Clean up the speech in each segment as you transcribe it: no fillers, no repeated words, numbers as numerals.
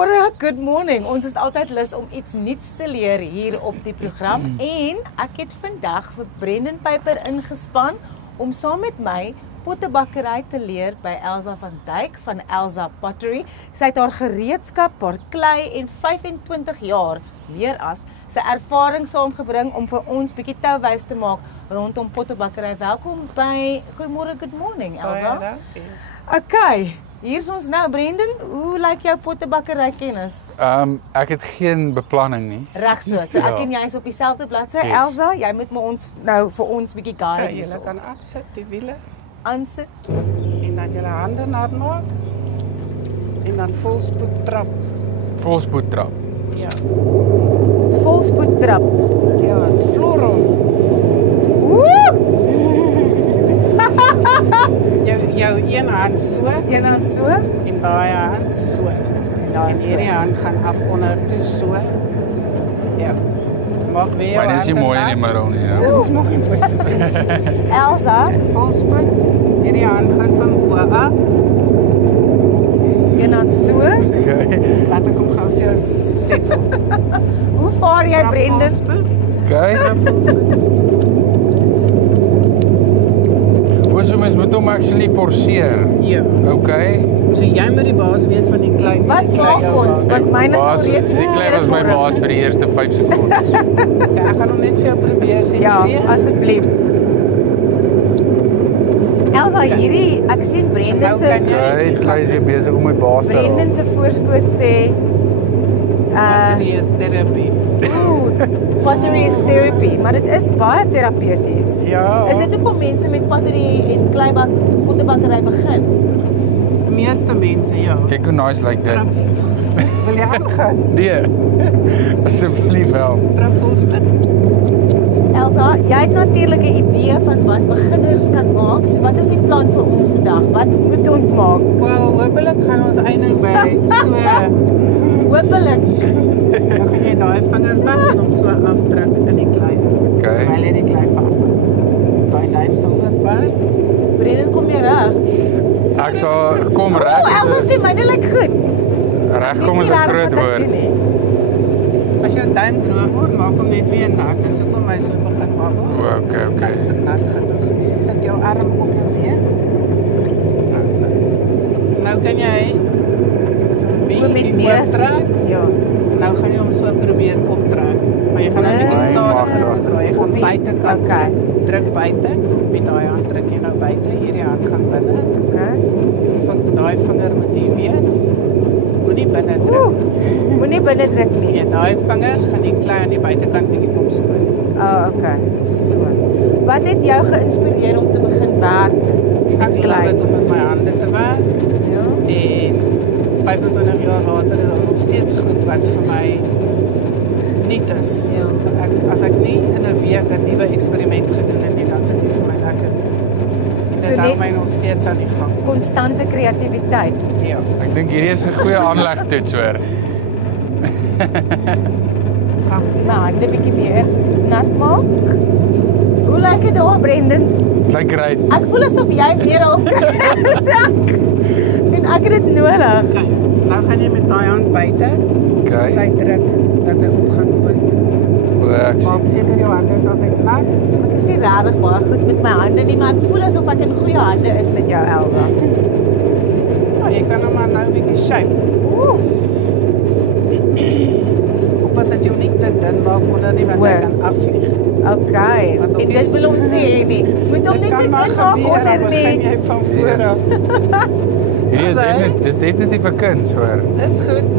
Goeiemôre, good morning. Ons is altyd lus om iets nuuts te leer hier op die program en ek het vandag vir Brendan Piper ingespan om saam met my pottebakkery te leer by Elsa van Dijk van Elsa Pottery. Sy het haar gereedskap, haar klei en 25 jaar meer as sy ervaring saamgebring om vir ons bietjie touwys te maak rondom pottebakkery. Welkom by Goeiemôre, good morning, Elsa. Baie dankie. Okay, hier is ons nou. Brendan, hoe lyk jou pottebakkery kennis? Ek het geen beplanning nie. Reg so. So ek en jy is op dieselfde bladsy. Yes. Elsa, jy moet met ons nou vir ons bietjie guide Jy hierso. kan aansit die wiele Aansit. en dan jou hande nat maak en dan volspoed trap. Volspoed trap. Ja. Volspoed trap. Ja, vloer om. Woe! Jou een hand so Een hand so. en daai hand so. En hierdie hand gaan af onder toe so. Ja. Maak weer jou Maar dit is nie hande mooi in die nat. middel nie. Ja. Dit is nog nie mooi. Elsa, Volspoed. Hierdie hand gaan van bo af. een hand so. Okay. Laat ek hom gou vir jou settle. Hoe vaar jy, Trap Brendan? volspoed. Okay. So mens moet hom actually forceer. Ja. Okay. So jy moet die baas wees van die klein. Wat maak ons? Want myne is al reeds Die klei was my baas vir die eerste 5 sekondes. Ja, ek gaan hom net vir jou probeer sien. Ja, Twee. asseblief. Elsa, hierdie, ek sien Brendan Nou se kan jy- Okay, die klei is hier besig om my baas te Brendan raak. se voorskoot sê Pottery is therapy. pottery is therapy, maar dit is baie terapeuties. Ja. Is dit hoekom mense met pottery en pottebakkery begin? Die meeste mense, ja. Kyk hoe nice lyk dit. Trap volspoed. Wil jy aangaan? Nee. Asseblief help. Trap volspoed. Elsa, jy het natuurlik 'n idee van wat beginners kan maak. So wat is die plan vir ons vandag? Wat moet ons maak? Wel, hopelik gaan ons eindig by so Hoopelik. dan gaan jy daai vinger vat en hom so afdruk in die klei. Okay. Terwyl jy die klei vashou. Daai duim sal ook baar. Brendan, kom jy reg? Ek sal kom reg. Elsa sê myne lyk goed. Reg kom is 'n groot woord. As jou duim droog word, maak hom net weer nat. Dis hoekom hy so begin wabbel. Okay, okay. Nat genoeg. Sit jou arm op jou been. So. Nou kan jy so 'n bietjie ooptrek. Ja. Nou gaan jy hom so probeer optrek. Maar jy gaan nou 'n bietjie Nee, stadiger mag draai. Jy gaan buitekant Okay. druk buite. Met daai hand druk jy nou buite. Hierdie hand gaan binne. Okay. Daai vinger moet hier wees. Moenie binne druk. Moenie binne druk nie. Nee, daai vingers gaan die klei aan die buitekant bietjie opstoot. Oh, okay. So. Wat het jou geïnspireer om te begin werk? Ek glo dit om met my hande te werk. Ja. En 25 jaar later is daar nog steeds goed wat vir my nuut is. Ja. As ek nie in 'n week 'n nuwe eksperiment gedoen het nie, dan sit dit vir my lekker. En So dit hou net- my nog steeds aan die gang. Konstante kreatiwiteit. Ja. Ek dink hierdie is 'n goeie aanlegtoets hoor. Maar ek net 'n bietjie weer nat maak. Hoe lyk dit daar, Brendan? Lyk great. Ek voel asof jy meer opkry. En ek het dit nodig. Okay. Nou gaan jy met daai hand buite. Okay. Jy druk dat hy op gaan boontoe. O, ek Maak sien. seker jou hande is altyd nat. Ek is nie regtig baie goed met my hande nie, maar ek voel asof ek in goeie hande is met jou, Elsa. Ja, jy kan hom maar nou 'n bietjie shape. Ooh. Oppas dat jy hom nie te dun maak onder nie want hy Hoor. kan afvlieg. Okay. Wat op En die dit wil ons nie hê nie. Moet hom Dit net kan net maar maak gebeur, onder dan begin nie. jy van voor af. Hierdie is Ons hy? definitief 'n kuns hoor. Dis goed.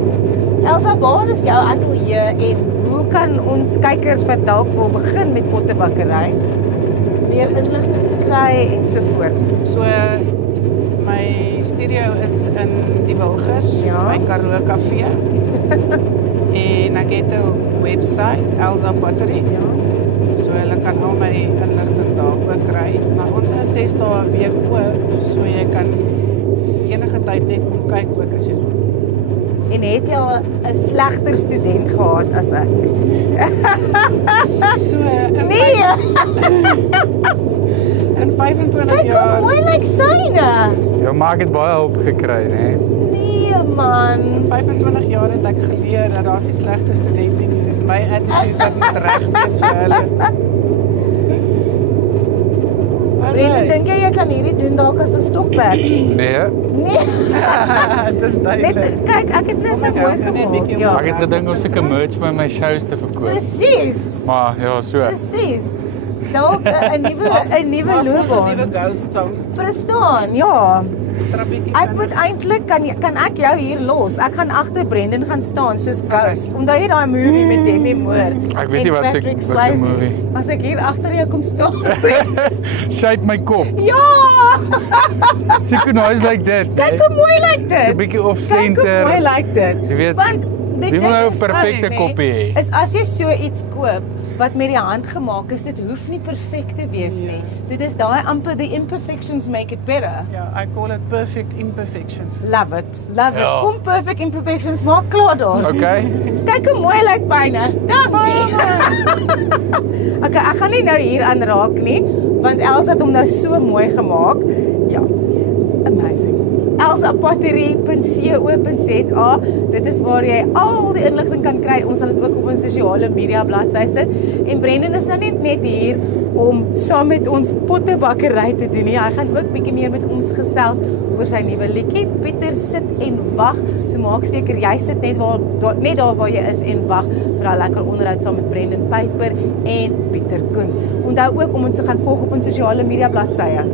Elsa, waar is jou ateljee en hoe kan ons kykers wat dalk wil begin met pottebakkery meer inligting kry en so voort? So my studio is in die Wilgers, Ja. by Karoo Kafee. En ek het 'n webwerf, Elsa Pottery. Ja. So hulle kan al my inligting daar ook kry. Maar ons is 6 dae 'n week oop, so jy kan enige tyd net kom kyk ook as jy wil. En het jy al 'n slegter student gehad as ek? So in Nee. in 25 Kyk hoe jaar. mooi lyk syne. Ja, maar ek het baie hulp gekry, nê. Nee. Goeie man. 25 jaar het ek geleer dat daar's nie slegte studente nie. Dis my attitude wat moet reg wees vir hulle. Ek dink jy kan hierdie doen dalk as 'n stokperd. Nee, Nee. Dis duidelik. Net kyk, ek het net so my mooi God, net gemaak. bietjie Ja. ek het gedink om sulke merch by my shows te verkoop. Presies. Maar ja, so. Presies. Dalk 'n nuwe loopbaan. 'n nuwe ghost town. Verstaan? Ja. Trappietjie. Ek moet eintlik kan ek jou hier los. Ek gaan agter Brendan gaan staan soos Ghost. Omdat jy daai movie met Demi Moore. Ek weet nie en wat se Patrick wat se Swayze. movie. As ek hier agter jou kom staan. Shake my kop. Ja! Chicken noise like that. Kyk hoe mooi lyk Dis 'n dit. bietjie off Kyk hoe center. mooi lyk dit. Jy weet, Want die wie wil ding nou 'n is perfekte funny, koppie hê? Is as jy so iets koop wat met die hand gemaak is, dit hoef nie perfek te wees nie. Dit is daai amper the imperfections make it better. Ja, I call it perfect imperfections. Love it. Love Ja. it. Kom perfect imperfections maak klaar daar. Okay. Kyk hoe mooi lyk byne. Dankie. Okay, ek gaan nie nou hier aanraak nie, want Elsa het hom nou so mooi gemaak. Ja. Amazing. elsapotterie.co.za. Dit is waar jy al die inligting kan kry. Ons sal dit ook op ons sosiale media bladsy sit. En Brendan is nou net hier om saam met ons pottebakkery te doen nie. Hy gaan ook bietjie meer met ons gesels oor sy nuwe liedjie. Pieter sit en wag. So maak seker jy sit net daar waar jy is en wag vir daai lekker onderhoud saam met Brendan Piper en Pieter Koen. Onthou ook om ons te gaan volg op ons sosiale media bladsye.